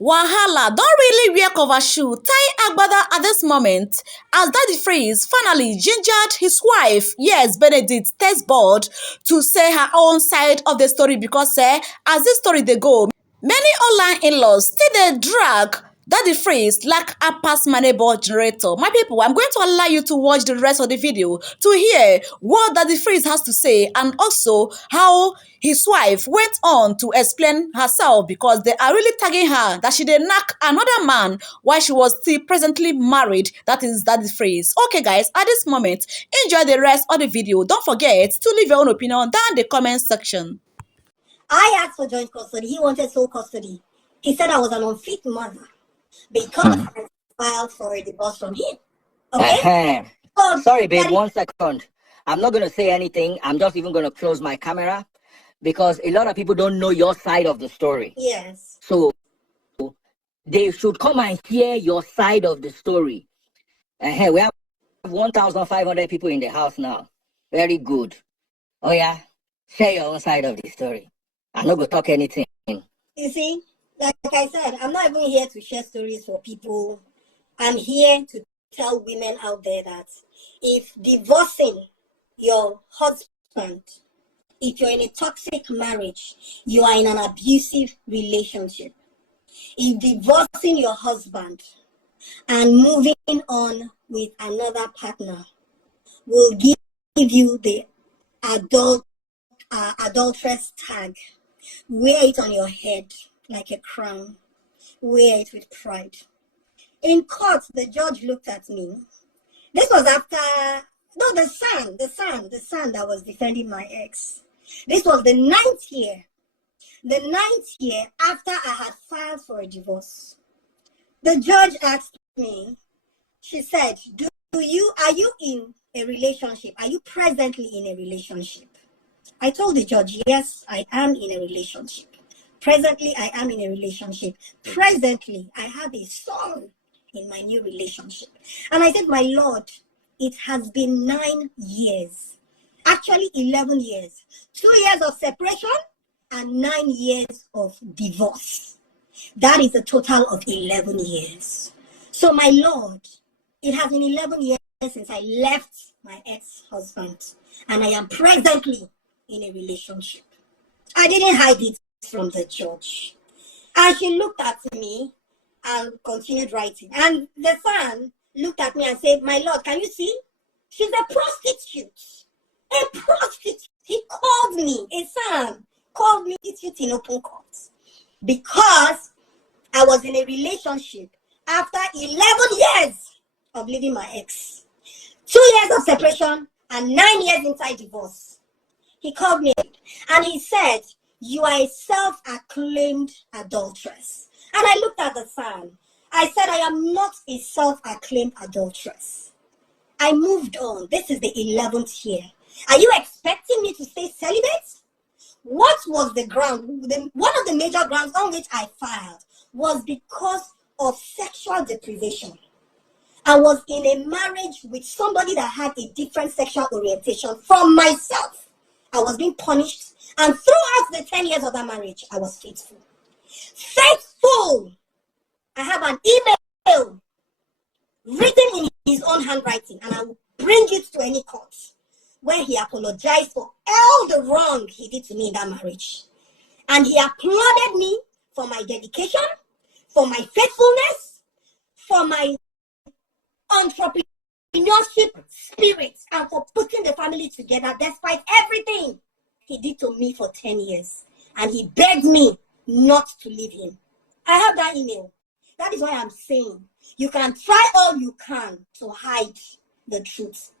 Wahala don't really wear cover shoe tie agbada at this moment as Daddy Freeze finally gingered his wife, yes, Benedict Testboard, to say her own side of the story because as this story they go, many online in-laws still dey drag Daddy Freeze like a pass my neighbor generator. My people, I'm going to allow you to watch the rest of the video to hear what Daddy Freeze has to say and also how his wife went on to explain herself because they are really tagging her that she did knock another man while she was still presently married. That is Daddy Freeze. Okay guys, at this moment, enjoy the rest of the video. Don't forget to leave your own opinion down in the comment section. I asked for joint custody. He wanted sole custody. He said I was an unfit mother because I filed for a divorce from him. Okay? Sorry, babe, 1 second. I'm not going to say anything. I'm just even going to close my camera because a lot of people don't know your side of the story. Yes. So they should come and hear your side of the story. We have 1,500 people in the house now. Very good. Oh, yeah? Share your own side of the story. I'm not going to talk anything. You see, like I said, I'm not even here to share stories for people. I'm here to tell women out there that if divorcing your husband, if you're in a toxic marriage, you are in an abusive relationship. If divorcing your husband and moving on with another partner will give you the adulteress tag, wear it on your head like a crown. Wear it with pride. In court, the judge looked at me. This was after, no, the son that was defending my ex. This was the 9th year. The 9th year after I had filed for a divorce. The judge asked me, she said, are you in a relationship? Are you presently in a relationship? I told the judge, yes, I am in a relationship. Presently, I am in a relationship. Presently, I have a son in my new relationship. And I said, my Lord, it has been 9 years. Actually, 11 years. 2 years of separation and 9 years of divorce. That is a total of 11 years. So, my Lord, it has been 11 years since I left my ex-husband. And I am presently in a relationship. I didn't hide it from the judge. And she looked at me and continued writing. And the son looked at me and said, my Lord, can you see? She's a prostitute. A prostitute. He called me, a son called me prostitute in open court. Because I was in a relationship after 11 years of leaving my ex. 2 years of separation and 9 years inside divorce. He called me and he said, you are a self-acclaimed adulteress. And I looked at the son. I said, I am not a self-acclaimed adulteress. I moved on. This is the 11th year. Are you expecting me to stay celibate? What was the ground? One of the major grounds on which I filed was because of sexual deprivation. I was in a marriage with somebody that had a different sexual orientation from myself. I was being punished. And throughout the 10 years of that marriage, I was faithful. Faithful! I have an email written in his own handwriting, and I will bring it to any court, where he apologized for all the wrong he did to me in that marriage. And he applauded me for my dedication, for my faithfulness, for my entrepreneurship spirit, and for putting the family together despite everything he did to me for 10 years. And he begged me not to leave him. I have that email. That is why I'm saying you can try all you can to hide the truth.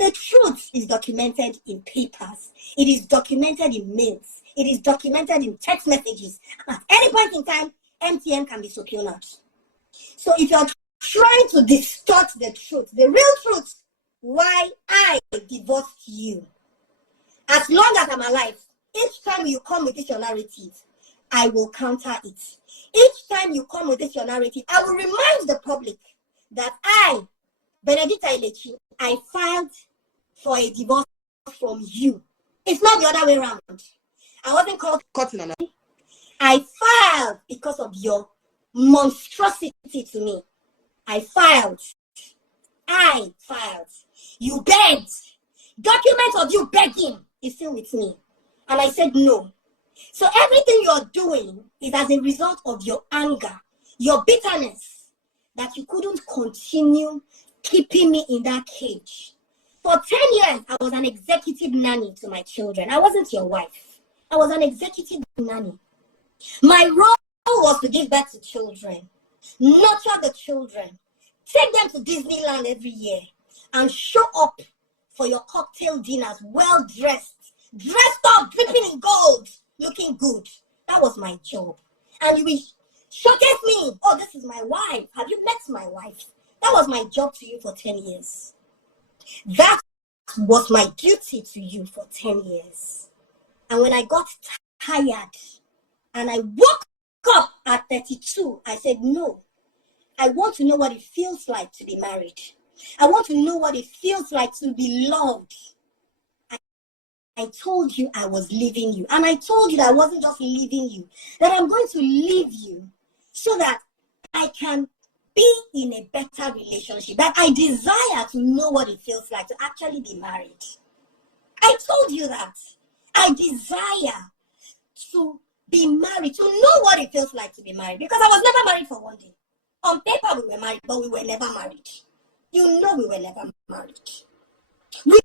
The truth is documented in papers. It is documented in mails. It is documented in text messages. At any point in time, MTN can be subpoenaed. So if you're trying to distort the truth, the real truth, why I divorced you, as long as I'm alive, each time you come with this your narrative, I will counter it. Each time you come with this your narrative, I will remind the public that I, Benedicta Ilechi, I filed for a divorce from you. It's not the other way around. I wasn't called cutting on. I filed because of your monstrosity to me. I filed. You begged. Document of you begging is still with me. And I said no. So everything you're doing is as a result of your anger, your bitterness, that you couldn't continue keeping me in that cage. For 10 years, I was an executive nanny to my children. I wasn't your wife. I was an executive nanny. My role was to give birth to children, nurture the children, take them to Disneyland every year, and show up for your cocktail dinners, well dressed up, dripping in gold, looking good. That was my job. And you will showcase me, oh, this is my wife. Have you met my wife? That was my job to you for 10 years. That was my duty to you for 10 years. And when I got tired and I woke up at 32, I said, no, I want to know what it feels like to be married. I want to know what it feels like to be loved. I told you I was leaving you. And I told you that I wasn't just leaving you, that I'm going to leave you so that I can be in a better relationship. That I desire to know what it feels like to actually be married. I told you that. I desire to be married, to know what it feels like to be married. Because I was never married for one day. On paper, we were married, but we were never married. You know we were never married. We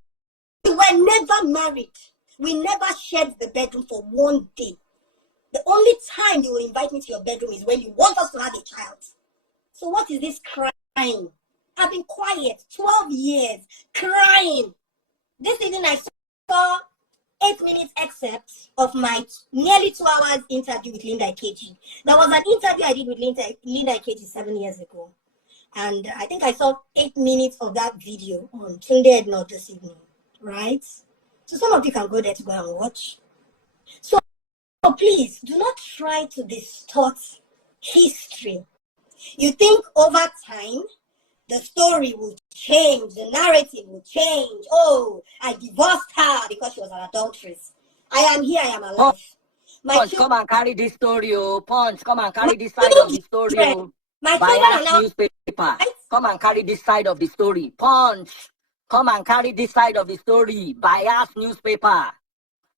were never married. We never shared the bedroom for one day. The only time you will invite me to your bedroom is when you want us to have a child. So what is this crying? I've been quiet 12 years, crying. This evening I saw 8-minute excerpt of my nearly 2 hours interview with Linda Ikeji. There was an interview I did with Linda Ikeji 7 years ago. And I think I saw 8 minutes of that video on Tunde Ednor this evening, right? So some of you can go there to go and watch. So please, do not try to distort history. You think over time, the story will change, the narrative will change. Oh, I divorced her because she was an adulteress. I am here, I am alive. Punch, come and carry this story, oh. Punch, come and carry this side of the story, oh. My children are now newspaper. Come and carry this side of the story. Punch, come and carry this side of the story. Bias newspaper.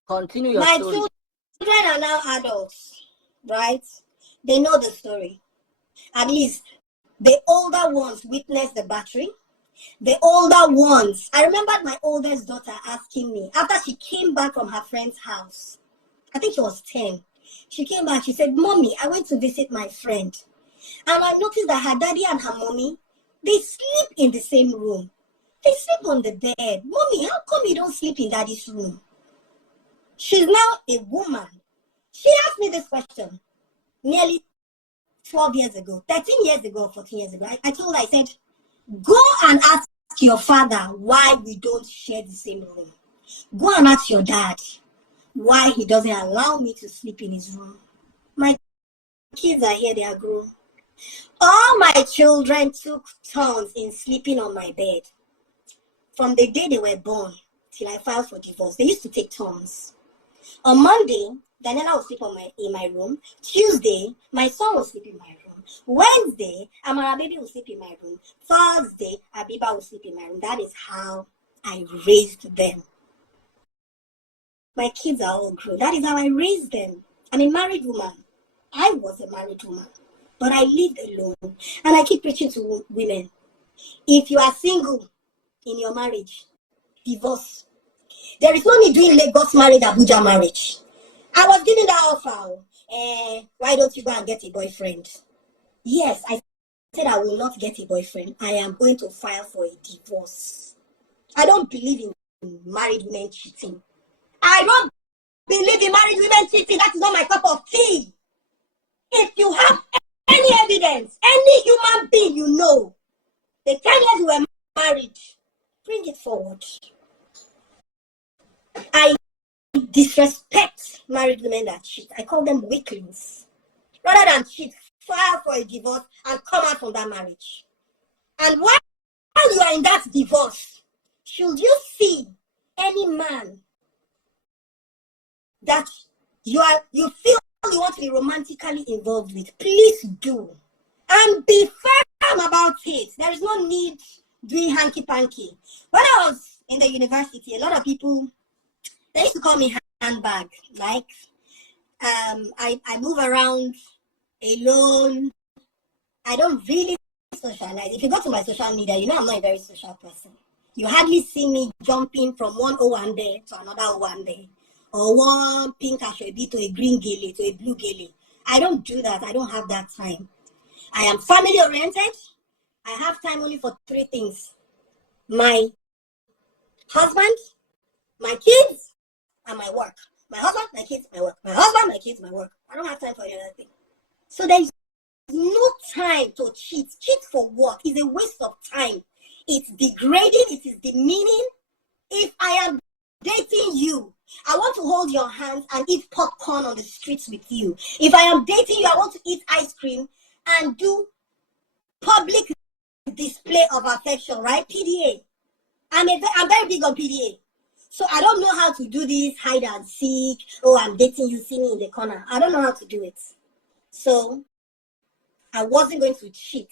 Continue your story. My children are now adults, right? They know the story. At least the older ones witnessed the battery. The older ones, I remembered my oldest daughter asking me, after she came back from her friend's house, I think she was 10. She came back, she said, Mommy, I went to visit my friend. And I noticed that her daddy and her mommy, they sleep in the same room. They sleep on the bed. Mommy, how come you don't sleep in daddy's room? She's now a woman. She asked me this question nearly 12 years ago, 13 years ago, 14 years ago. I told her, I said, go and ask your father why we don't share the same room. Go and ask your dad why he doesn't allow me to sleep in his room. My kids are here, they are grown. All my children took turns in sleeping on my bed. From the day they were born till I filed for divorce, they used to take turns. On Monday, Daniela will sleep in my room. Tuesday, my son will sleep in my room. Wednesday, Amara baby will sleep in my room. Thursday, Abiba will sleep in my room. That is how I raised them. My kids are all grown. That is how I raised them. I'm a married woman. I was a married woman, but I lived alone. And I keep preaching to women. If you are single in your marriage, divorce. There is no need doing Lagos marriage, Abuja marriage. I was giving that offer. Why don't you go and get a boyfriend? Yes, I said I will not get a boyfriend. I am going to file for a divorce. I don't believe in married women cheating. I don't believe in married women cheating. That is not my cup of tea. If you have any evidence, any human being you know, the 10 years we were married, bring it forward. I disrespect married women that cheat. I call them weaklings. Rather than cheat, file for a divorce and come out from that marriage. And while you are in that divorce, should you see any man that you feel you want to be romantically involved with, please do. And be firm about it. There is no need doing hanky panky. When I was in the university, a lot of people, they used to call me handbag. Like, I move around alone. I don't really socialize. If you go to my social media, you know I'm not a very social person. You hardly see me jumping from one O1 there to another O1 there, or one pink ashwebi to a green gele to a blue gele. I don't do that. I don't have that time. I am family oriented. I have time only for three things: my husband, my kids, and my work. My husband, my kids, my work. My husband, my kids, my work. I don't have time for any other thing. So there is no time to cheat. Cheat for what? It's a waste of time. It's degrading. It is demeaning. If I am dating you, I want to hold your hands and eat popcorn on the streets with you. If I am dating you, I want to eat ice cream and do public display of affection, right? PDA. I'm very big on PDA. So I don't know how to do this hide and seek. Oh, I'm dating you, see me in the corner. I don't know how to do it. So I wasn't going to cheat.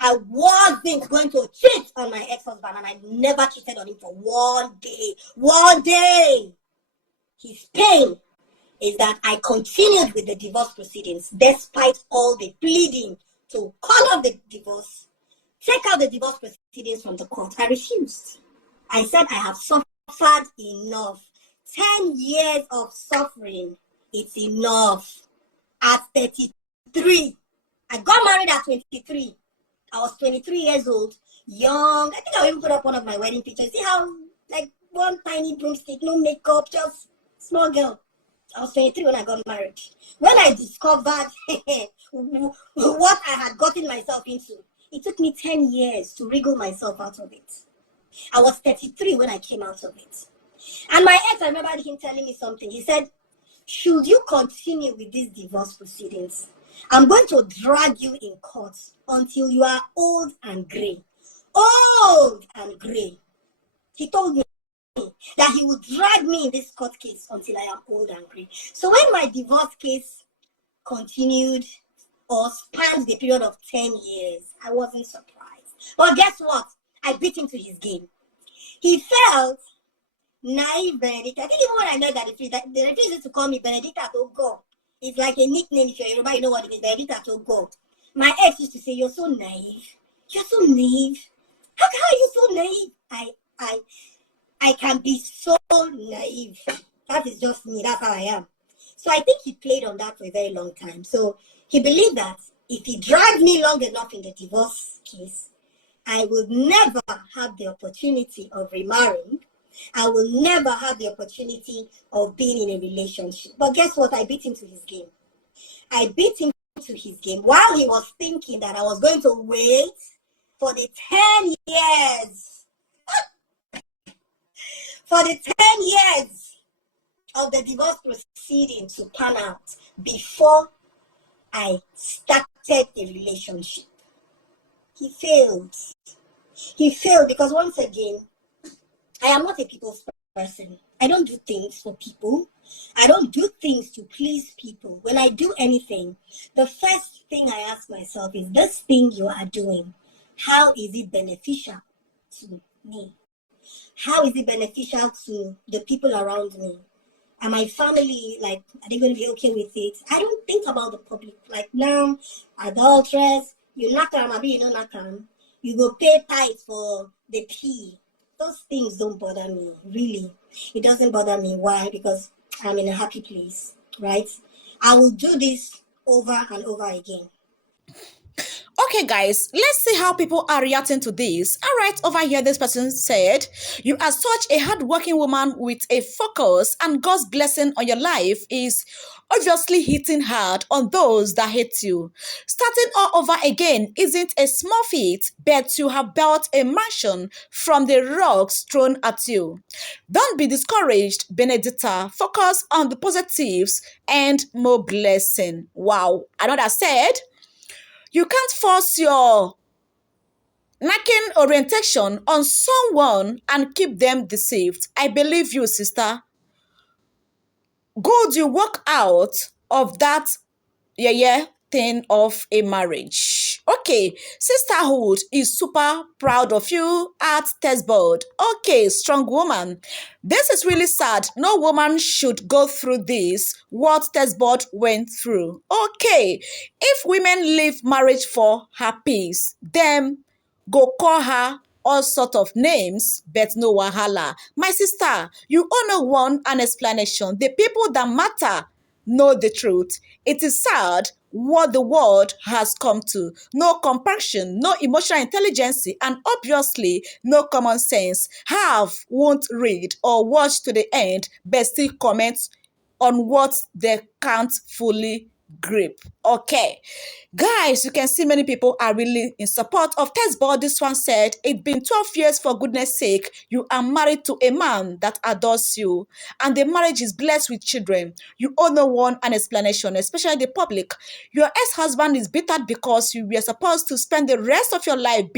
I wasn't going to cheat on my ex-husband, and I never cheated on him for one day. One day. His pain is that I continued with the divorce proceedings despite all the pleading to call off the divorce, take out the divorce proceedings from the court. I refused. I said I have suffered enough. 10 years of suffering, it's enough. At 33, I got married at 23. I was 23 years old, young. I think I'll even put up one of my wedding pictures. See how, like, one tiny broomstick, no makeup, just small girl. I was 23 when I got married. When I discovered what I had gotten myself into, it took me 10 years to wriggle myself out of it. I was 33 when I came out of it. And my ex, I remember him telling me something. He said, should you continue with these divorce proceedings, I'm going to drag you in court until you are old and gray. Old and gray. He told me that he would drag me in this court case until I am old and gray. So when my divorce case continued or spanned the period of 10 years, I wasn't surprised. But guess what? I beat him to his game. He felt naive Benedict. I think even when I know that the referee used to call me Benedicta to go. It's like a nickname. If you're Yoruba, you know what it is. Benedicta to go. My ex used to say, "You're so naive. You're so naive. How are you so naive?" I can be so naive. That is just me. That's how I am. So I think he played on that for a very long time. So he believed that if he dragged me long enough in the divorce case, I would never have the opportunity of remarrying. I will never have the opportunity of being in a relationship. But guess what? I beat him to his game. I beat him to his game while he was thinking that I was going to wait for the 10 years. For the 10 years of the divorce proceeding to pan out before I started a relationship. He failed. He failed because once again, I am not a people's person. I don't do things for people. I don't do things to please people. When I do anything, the first thing I ask myself is, this thing you are doing, how is it beneficial to me? How is it beneficial to the people around me? And my family, like, are they going to be okay with it? I don't think about the public. Like now, adulteress, you knock on, maybe you don't knock on. You go pay tithes for the pee. Those things don't bother me, really. It doesn't bother me. Why? Because I'm in a happy place, right? I will do this over and over again. Okay, guys, let's see how people are reacting to this. All right, over here, this person said, "You are such a hardworking woman with a focus, and God's blessing on your life is obviously hitting hard on those that hate you. Starting all over again isn't a small feat, but you have built a mansion from the rocks thrown at you. Don't be discouraged, Benedicta. Focus on the positives and more blessing." Wow. Another said, "You can't force your knacking orientation on someone and keep them deceived. I believe you, sister. Good you work out of that thing of a marriage. Okay, sisterhood is super proud of you at test board. Okay, strong woman. This is really sad. No woman should go through this, what test board went through. Okay, if women leave marriage for her peace, then go call her all sort of names, but no wahala. My sister, you only want an explanation. The people that matter know the truth. It is sad what the world has come to. No compassion, no emotional intelligence, and obviously no common sense. Have won't read or watch to the end, but still comment on what they can't fully grip. Okay. Guys, you can see many people are really in support of testball. This one said, it's been 12 years for goodness sake. You are married to a man that adores you, and the marriage is blessed with children. You all know want an explanation, especially the public. Your ex-husband is bitter because you were supposed to spend the rest of your life being